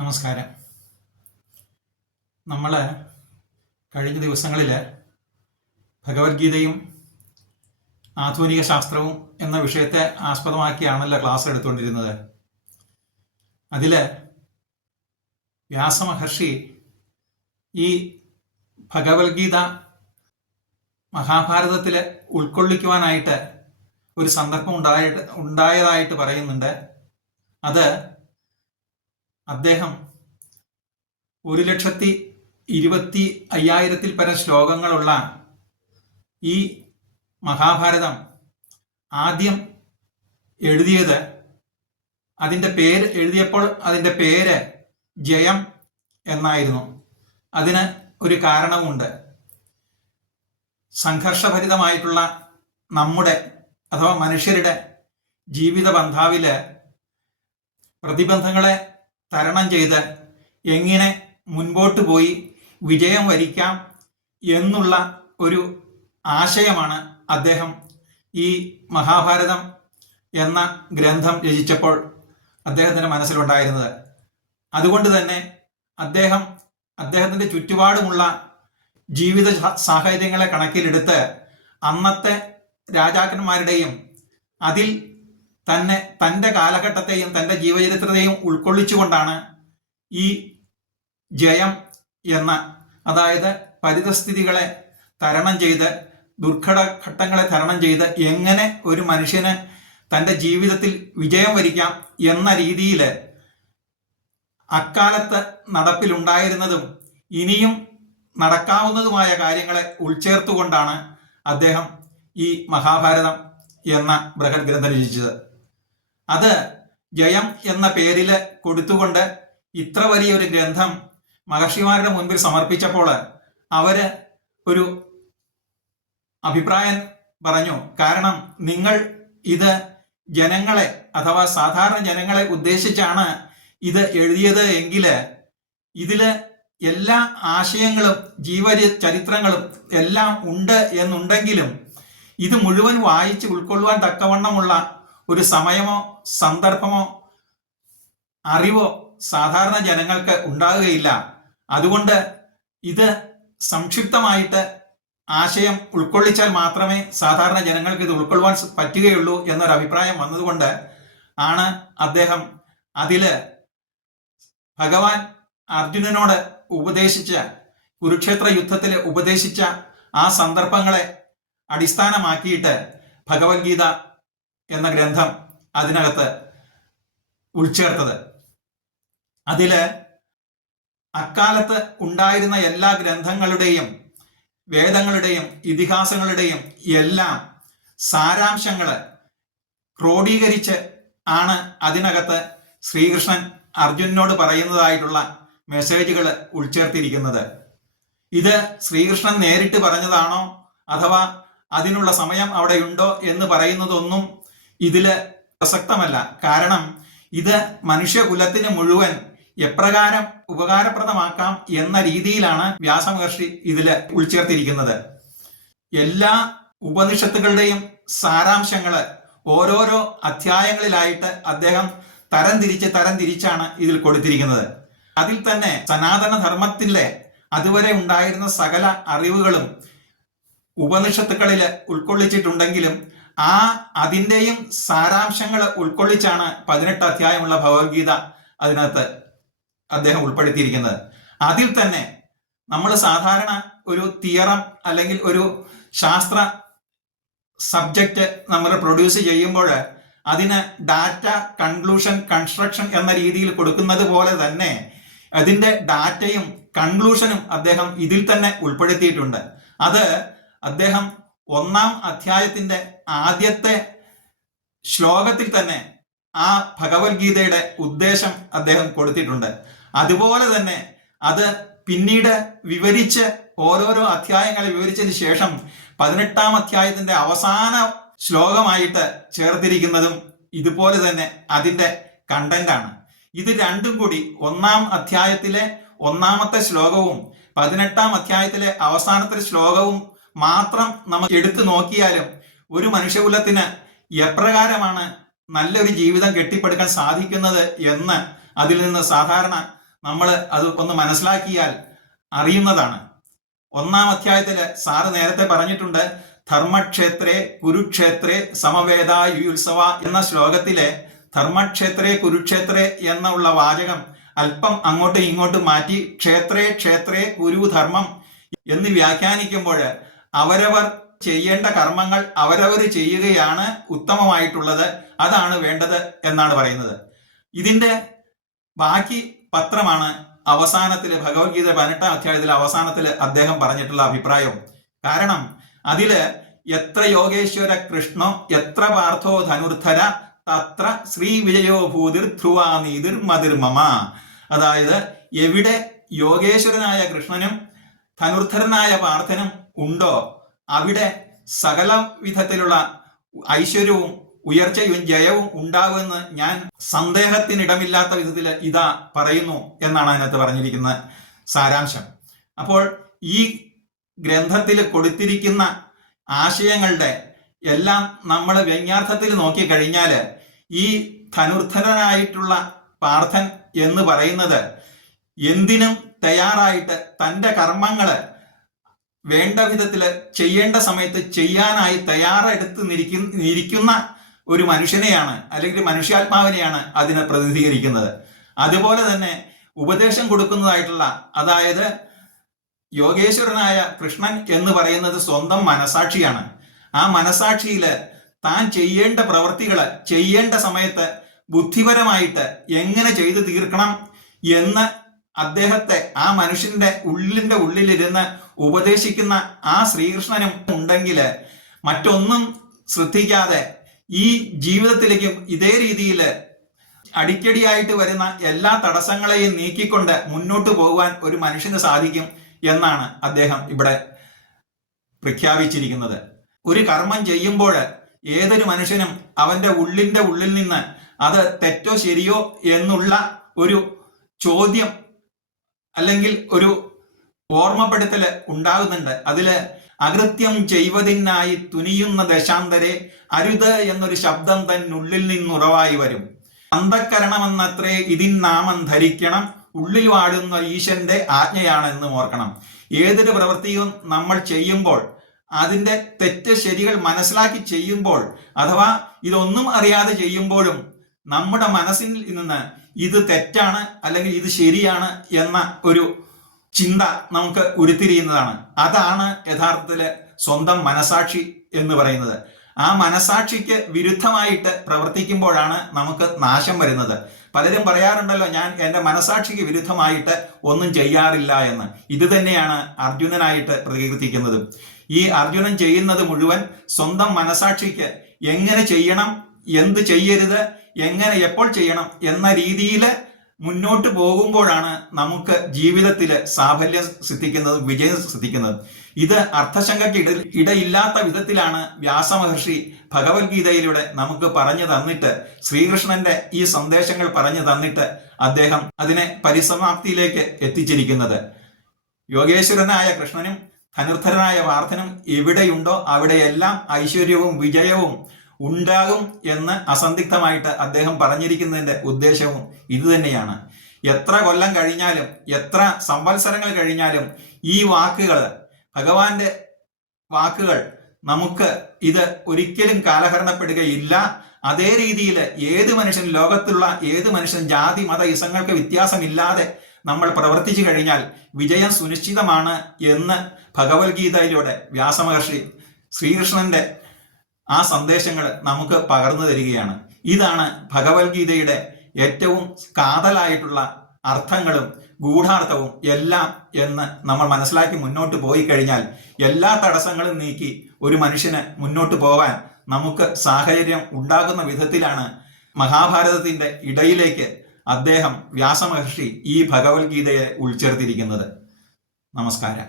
നമസ്കാരം. നമ്മൾ കഴിഞ്ഞ ദിവസങ്ങളിൽ ഭഗവത്ഗീതയും ആധുനിക ശാസ്ത്രവും എന്ന വിഷയത്തെ ആസ്പദമാക്കിയാണല്ലോ ക്ലാസ് എടുത്തുകൊണ്ടിരുന്നത്. അതിൽ വ്യാസമഹർഷി ഈ ഭഗവത്ഗീത മഹാഭാരതത്തിൽ ഉൾക്കൊള്ളിക്കുവാനായിട്ട് ഒരു സന്ദർഭം ഉണ്ടായതായിട്ട് പറയുന്നുണ്ട്. അത് അദ്ദേഹം 1,25,000 പരം ശ്ലോകങ്ങളുള്ള ഈ മഹാഭാരതം ആദ്യം എഴുതിയത് എഴുതിയപ്പോൾ അതിൻ്റെ പേര് ജയം എന്നായിരുന്നു. അതിന് ഒരു കാരണവുമുണ്ട്. സംഘർഷഭരിതമായിട്ടുള്ള നമ്മുടെ അഥവാ മനുഷ്യരുടെ ജീവിത ബന്ധാവില് പ്രതിബന്ധങ്ങളെ തരണം ചെയ്ത് എങ്ങനെ മുൻപോട്ട് പോയി വിജയം വരിക്കാം എന്നുള്ള ഒരു ആശയമാണ് അദ്ദേഹം ഈ മഹാഭാരതം എന്ന ഗ്രന്ഥം രചിച്ചപ്പോൾ അദ്ദേഹത്തിൻ്റെ മനസ്സിലുണ്ടായിരുന്നത്. അതുകൊണ്ട് തന്നെ അദ്ദേഹത്തിൻ്റെ ചുറ്റുപാടുമുള്ള ജീവിത സാഹചര്യങ്ങളെ കണക്കിലെടുത്ത് അന്നത്തെ രാജാക്കന്മാരുടെയും അതിൽ തന്നെ തൻ്റെ കാലഘട്ടത്തെയും തൻ്റെ ജീവചരിത്രത്തെയും ഉൾക്കൊള്ളിച്ചുകൊണ്ടാണ് ഈ ജയം എന്ന, അതായത് പരിതസ്ഥിതികളെ തരണം ചെയ്ത് ദുർഘടഘട്ടങ്ങളെ തരണം ചെയ്ത് എങ്ങനെ ഒരു മനുഷ്യന് തൻ്റെ ജീവിതത്തിൽ വിജയം വരിക്കാം എന്ന രീതിയിൽ അക്കാലത്ത് നടപ്പിലുണ്ടായിരുന്നതും ഇനിയും നടക്കാവുന്നതുമായ കാര്യങ്ങളെ ഉൾച്ചേർത്തുകൊണ്ടാണ് അദ്ദേഹം ഈ മഹാഭാരതം എന്ന ബൃഹത് ഗ്രന്ഥം രചിച്ചത്. അത് ജയം എന്ന പേരിൽ കൊടുത്തുകൊണ്ട് ഇത്ര വലിയൊരു ഗ്രന്ഥം മഹർഷിമാരുടെ മുൻപിൽ സമർപ്പിച്ചപ്പോൾ അവര് ഒരു അഭിപ്രായം പറഞ്ഞു. കാരണം നിങ്ങൾ ഇത് ജനങ്ങളെ അഥവാ സാധാരണ ജനങ്ങളെ ഉദ്ദേശിച്ചാണ് ഇത് എഴുതിയത് എങ്കിൽ ഇതില് എല്ലാ ആശയങ്ങളും ചരിത്രങ്ങളും എല്ലാം ഉണ്ട് എന്നുണ്ടെങ്കിലും ഇത് മുഴുവൻ വായിച്ച് ഉൾക്കൊള്ളുവാൻ തക്കവണ്ണമുള്ള ഒരു സമയമോ സന്ദർഭമോ അറിവോ സാധാരണ ജനങ്ങൾക്ക് ഉണ്ടാകുകയില്ല. അതുകൊണ്ട് ഇത് സംക്ഷിപ്തമായിട്ട് ആശയം ഉൾക്കൊള്ളിച്ചാൽ മാത്രമേ സാധാരണ ജനങ്ങൾക്ക് ഇത് ഉൾക്കൊള്ളുവാൻ പറ്റുകയുള്ളൂ എന്നൊരു അഭിപ്രായം വന്നതുകൊണ്ട് ആണ് അദ്ദേഹം അതില് ഭഗവാൻ അർജുനനോട് ഉപദേശിച്ച കുരുക്ഷേത്ര യുദ്ധത്തിൽ ഉപദേശിച്ച ആ സന്ദർഭങ്ങളെ അടിസ്ഥാനമാക്കിയിട്ട് ഭഗവത്ഗീത എന്ന ഗ്രന്ഥം അതിനകത്ത് ഉൾച്ചേർത്തത്. അതില് അക്കാലത്ത് ഉണ്ടായിരുന്ന എല്ലാ ഗ്രന്ഥങ്ങളുടെയും വേദങ്ങളുടെയും ഇതിഹാസങ്ങളുടെയും എല്ലാം സാരാംശങ്ങള് ക്രോഡീകരിച്ച് ആണ് അതിനകത്ത് ശ്രീകൃഷ്ണൻ അർജുനനോട് പറയുന്നതായിട്ടുള്ള മെസ്സേജുകൾ ഉൾച്ചേർത്തിരിക്കുന്നത്. ഇത് ശ്രീകൃഷ്ണൻ നേരിട്ട് പറഞ്ഞതാണോ അഥവാ അതിനുള്ള സമയം അവിടെ ഉണ്ടോ എന്ന് പറയുന്നതൊന്നും ഇതില് പ്രസക്തമല്ല. കാരണം ഇത് മനുഷ്യകുലത്തിന് മുഴുവൻ എപ്രകാരം ഉപകാരപ്രദമാക്കാം എന്ന രീതിയിലാണ് വ്യാസമഹർഷി ഇതില് ഉൾച്ചേർത്തിരിക്കുന്നത്. എല്ലാ ഉപനിഷത്തുകളുടെയും സാരാംശങ്ങള് ഓരോരോ അധ്യായങ്ങളിലായിട്ട് അദ്ദേഹം തരംതിരിച്ചാണ് ഇതിൽ കൊടുത്തിരിക്കുന്നത്. അതിൽ തന്നെ സനാതന ധർമ്മത്തിലെ അതുവരെ ഉണ്ടായിരുന്ന സകല അറിവുകളും ഉപനിഷത്തുക്കളിൽ ഉൾക്കൊള്ളിച്ചിട്ടുണ്ടെങ്കിലും അതിൻ്റെയും സാരാംശങ്ങൾ ഉൾക്കൊള്ളിച്ചാണ് 18 അധ്യായമുള്ള ഭഗവത്ഗീത അതിനകത്ത് അദ്ദേഹം ഉൾപ്പെടുത്തിയിരിക്കുന്നത്. അതിൽ തന്നെ നമ്മൾ സാധാരണ ഒരു തിയറം അല്ലെങ്കിൽ ഒരു ശാസ്ത്ര സബ്ജക്റ്റ് നമ്മൾ പ്രൊഡ്യൂസ് ചെയ്യുമ്പോൾ അതിന് ഡാറ്റ, കൺക്ലൂഷൻ, കൺസ്ട്രക്ഷൻ എന്ന രീതിയിൽ കൊടുക്കുന്നത് പോലെ തന്നെ അതിൻ്റെ ഡാറ്റയും കൺക്ലൂഷനും അദ്ദേഹം ഇതിൽ തന്നെ ഉൾപ്പെടുത്തിയിട്ടുണ്ട്. അത് അദ്ദേഹം 1-ാം അധ്യായത്തിന്റെ ആദ്യത്തെ ശ്ലോകത്തിൽ തന്നെ ആ ഭഗവത്ഗീതയുടെ ഉദ്ദേശം അദ്ദേഹം കൊടുത്തിട്ടുണ്ട്. അതുപോലെ തന്നെ അത് പിന്നീട് വിവരിച്ച് ഓരോരോ അധ്യായങ്ങളെ വിവരിച്ചതിന് ശേഷം 18-ാം അധ്യായത്തിന്റെ അവസാന ശ്ലോകമായിട്ട് ചേർത്തിരിക്കുന്നതും ഇതുപോലെ തന്നെ അതിന്റെ കണ്ടന്റാണ്. ഇത് രണ്ടും കൂടി 1-ാം അധ്യായത്തിലെ 1-ാമത്തെ ശ്ലോകവും 18-ാം അധ്യായത്തിലെ അവസാനത്തെ ശ്ലോകവും മാത്രം നമ്മൾ എടുത്തു നോക്കിയാലും ഒരു മനുഷ്യകുലത്തിന് എപ്രകാരമാണ് നല്ലൊരു ജീവിതം കെട്ടിപ്പടുക്കാൻ സാധിക്കുന്നത് എന്ന് അതിൽ നിന്ന് സാധാരണ നമ്മൾ അത് ഒന്ന് മനസ്സിലാക്കിയാൽ അറിയുന്നതാണ്. 1-ാം അധ്യായത്തില് സാറ് നേരത്തെ പറഞ്ഞിട്ടുണ്ട്, ധർമ്മക്ഷേത്രേ കുരുക്ഷേത്രേ സമവേദായുത്സവ എന്ന ശ്ലോകത്തിലെ ധർമ്മക്ഷേത്രേ കുരുക്ഷേത്രേ എന്നുള്ള വാചകം അല്പം അങ്ങോട്ടും ഇങ്ങോട്ടും മാറ്റി ക്ഷേത്രേ ക്ഷേത്രേ കുരു ധർമ്മം എന്ന് വ്യാഖ്യാനിക്കുമ്പോൾ അവരവർ ചെയ്യേണ്ട കർമ്മങ്ങൾ അവരവർ ചെയ്യുകയാണ് ഉത്തമമായിട്ടുള്ളത്, അതാണ് വേണ്ടത് എന്നാണ് പറയുന്നത്. ഇതിന്റെ ബാക്കി പത്രമാണ് അവസാനത്തില് ഭഗവത്ഗീത 18-ാം അധ്യായത്തിലെ അവസാനത്തില് അദ്ദേഹം പറഞ്ഞിട്ടുള്ള അഭിപ്രായം. കാരണം അതില് എത്ര യോഗേശ്വര കൃഷ്ണോ എത്ര പാർത്ഥോ ധനുർധര തത്ര ശ്രീ വിജയോ ഭൂതിർ ധ്രുവാനീതിർ മതിർമമ. അതായത് എവിടെ യോഗേശ്വരനായ കൃഷ്ണനും ധനുർധരനായ പാർത്ഥനും ഉണ്ടോ അവിടെ സകല വിധത്തിലുള്ള ഐശ്വര്യവും ഉയർച്ചയും ജയവും ഉണ്ടാവുമെന്ന് ഞാൻ സന്ദേഹത്തിനിടമില്ലാത്ത വിധത്തിൽ ഇതാ പറയുന്നു എന്നാണ് അതിനകത്ത് പറഞ്ഞിരിക്കുന്ന സാരാംശം. അപ്പോൾ ഈ ഗ്രന്ഥത്തിൽ കൊടുത്തിരിക്കുന്ന ആശയങ്ങളുടെ എല്ലാം നമ്മൾ വ്യംഗ്യാർത്ഥത്തിൽ നോക്കിക്കഴിഞ്ഞാൽ ഈ ധനുർധരനായിട്ടുള്ള പാർത്ഥൻ എന്ന് പറയുന്നത് എന്തിനും തയ്യാറായിട്ട് തൻ്റെ കർമ്മങ്ങള് വേണ്ട വിധത്തിൽ ചെയ്യേണ്ട സമയത്ത് ചെയ്യാനായി തയ്യാറെടുത്ത് ഇരിക്കുന്ന ഒരു മനുഷ്യനെയാണ്, അല്ലെങ്കിൽ മനുഷ്യാത്മാവിനെയാണ് അതിനെ പ്രതിനിധീകരിക്കുന്നത്. അതുപോലെ തന്നെ ഉപദേശം കൊടുക്കുന്നതായിട്ടുള്ള, അതായത് യോഗേശ്വരനായ കൃഷ്ണൻ എന്ന് പറയുന്നത് സ്വന്തം മനസാക്ഷിയാണ്. ആ മനസാക്ഷിയില് താൻ ചെയ്യേണ്ട പ്രവൃത്തികള് ചെയ്യേണ്ട സമയത്ത് ബുദ്ധിപരമായിട്ട് എങ്ങനെ ചെയ്തു തീർക്കണം എന്ന് അദ്ദേഹത്തെ ആ മനുഷ്യന്റെ ഉള്ളിലിരുന്ന് ഉപദേശിക്കുന്ന ആ ശ്രീകൃഷ്ണനും ഉണ്ടെങ്കിൽ മറ്റൊന്നും ശ്രദ്ധിക്കാതെ ഈ ജീവിതത്തിലേക്കും ഇതേ രീതിയിൽ അടിക്കടിയായിട്ട് വരുന്ന എല്ലാ തടസ്സങ്ങളെയും നീക്കിക്കൊണ്ട് മുന്നോട്ട് പോകുവാൻ ഒരു മനുഷ്യന് സാധിക്കും എന്നാണ് അദ്ദേഹം ഇവിടെ പ്രഖ്യാപിച്ചിരിക്കുന്നത്. ഒരു കർമ്മം ചെയ്യുമ്പോൾ ഏതൊരു മനുഷ്യനും അവന്റെ ഉള്ളിൽ നിന്ന് അത് തെറ്റോ ശരിയോ എന്നുള്ള ഒരു ചോദ്യം അല്ലെങ്കിൽ ഒരു ഓർമ്മപ്പെടുത്തൽ ഉണ്ടാകുന്നുണ്ട്. അതില് അകൃത്യം ചെയ്വതിനായി തുനിയുന്ന ദശാന്തരെ അരുത് എന്നൊരു ശബ്ദം തന്നുള്ളിൽ നിന്നുറവായി വരും. അന്ധക്കരണമെന്നത്രേ ഇതിൻ നാമം ധരിക്കണം, ഉള്ളിൽ വാഴുന്ന ഈശ്വരന്റെ ആജ്ഞയാണെന്ന് ഓർക്കണം. ഏതൊരു പ്രവൃത്തിയും നമ്മൾ ചെയ്യുമ്പോൾ അതിന്റെ തെറ്റ് ശരികൾ മനസ്സിലാക്കി ചെയ്യുമ്പോൾ, അഥവാ ഇതൊന്നും അറിയാതെ ചെയ്യുമ്പോഴും നമ്മുടെ മനസ്സിൽ നിന്ന് ഇത് തെറ്റാണ് അല്ലെങ്കിൽ ഇത് ശരിയാണ് എന്ന ഒരു ചിന്ത നമുക്ക് ഉരുത്തിരിയുന്നതാണ്. അതാണ് യഥാർത്ഥത്തില് സ്വന്തം മനസാക്ഷി എന്ന് പറയുന്നത്. ആ മനസാക്ഷിക്ക് വിരുദ്ധമായിട്ട് പ്രവർത്തിക്കുമ്പോഴാണ് നമുക്ക് നാശം വരുന്നത്. പലരും പറയാറുണ്ടല്ലോ, ഞാൻ എൻ്റെ മനസാക്ഷിക്ക് വിരുദ്ധമായിട്ട് ഒന്നും ചെയ്യാറില്ല എന്ന്. ഇത് തന്നെയാണ് അർജുനനായിട്ട് പ്രകീർത്തിക്കുന്നത്. ഈ അർജുനൻ ചെയ്യുന്നത് മുഴുവൻ സ്വന്തം മനസാക്ഷിക്ക് എങ്ങനെ ചെയ്യണം, എന്ത് ചെയ്യരുത്, എങ്ങനെ എപ്പോൾ ചെയ്യണം എന്ന രീതിയിൽ മുന്നോട്ട് പോകുമ്പോഴാണ് നമുക്ക് ജീവിതത്തിൽ സാഫല്യം സിദ്ധിക്കുന്നതും വിജയം സിദ്ധിക്കുന്നതും. ഇത് അർത്ഥശങ്കയ്ക്ക് ഇടയില്ലാത്ത വിധത്തിലാണ് വ്യാസമഹർഷി ഭഗവത്ഗീതയിലൂടെ നമുക്ക് പറഞ്ഞു തന്നിട്ട്, ശ്രീകൃഷ്ണന്റെ ഈ സന്ദേശങ്ങൾ പറഞ്ഞു തന്നിട്ട് അദ്ദേഹം അതിനെ പരിസമാപ്തിയിലേക്ക് എത്തിച്ചിരിക്കുന്നത്. യോഗേശ്വരനായ കൃഷ്ണനും ധനുർധരനായ പാർത്ഥനും എവിടെയുണ്ടോ അവിടെയെല്ലാം ഐശ്വര്യവും വിജയവും ഉണ്ടാകും എന്ന് അസന്ദിഗ്ധമായിട്ട് അദ്ദേഹം പറഞ്ഞിരിക്കുന്നതിന്റെ ഉദ്ദേശവും ഇതുതന്നെയാണ്. എത്ര കൊല്ലം കഴിഞ്ഞാലും എത്ര സംവത്സരങ്ങൾ കഴിഞ്ഞാലും ഈ വാക്കുകൾ, ഭഗവാന്റെ വാക്കുകൾ, നമുക്ക് ഇത് ഒരിക്കലും കാലഹരണപ്പെടുകയില്ല. അതേ രീതിയിൽ ഏത് മനുഷ്യൻ, ലോകത്തുള്ള ഏത് മനുഷ്യൻ, ജാതി മത ഇസങ്ങൾക്ക് വ്യത്യാസമില്ലാതെ നമ്മൾ പ്രവർത്തിച്ചു കഴിഞ്ഞാൽ വിജയം സുനിശ്ചിതമാണ് എന്ന് ഭഗവത്ഗീതയിലൂടെ വ്യാസമഹർഷി ശ്രീകൃഷ്ണന്റെ ആ സന്ദേശങ്ങൾ നമുക്ക് പകർന്നു തരികയാണ്. ഇതാണ് ഭഗവത്ഗീതയുടെ ഏറ്റവും കാതലായിട്ടുള്ള അർത്ഥങ്ങളും ഗൂഢാർത്ഥവും എല്ലാം എന്ന് നമ്മൾ മനസ്സിലാക്കി മുന്നോട്ട് പോയി കഴിഞ്ഞാൽ എല്ലാ തടസ്സങ്ങളും നീക്കി ഒരു മനുഷ്യന് മുന്നോട്ട് പോകാൻ നമുക്ക് സാഹചര്യം ഉണ്ടാകുന്ന വിധത്തിലാണ് മഹാഭാരതത്തിന്റെ ഇടയിലേക്ക് അദ്ദേഹം വ്യാസമഹർഷി ഈ ഭഗവത്ഗീതയെ ഉൾച്ചേർത്തിരിക്കുന്നത്. നമസ്കാരം.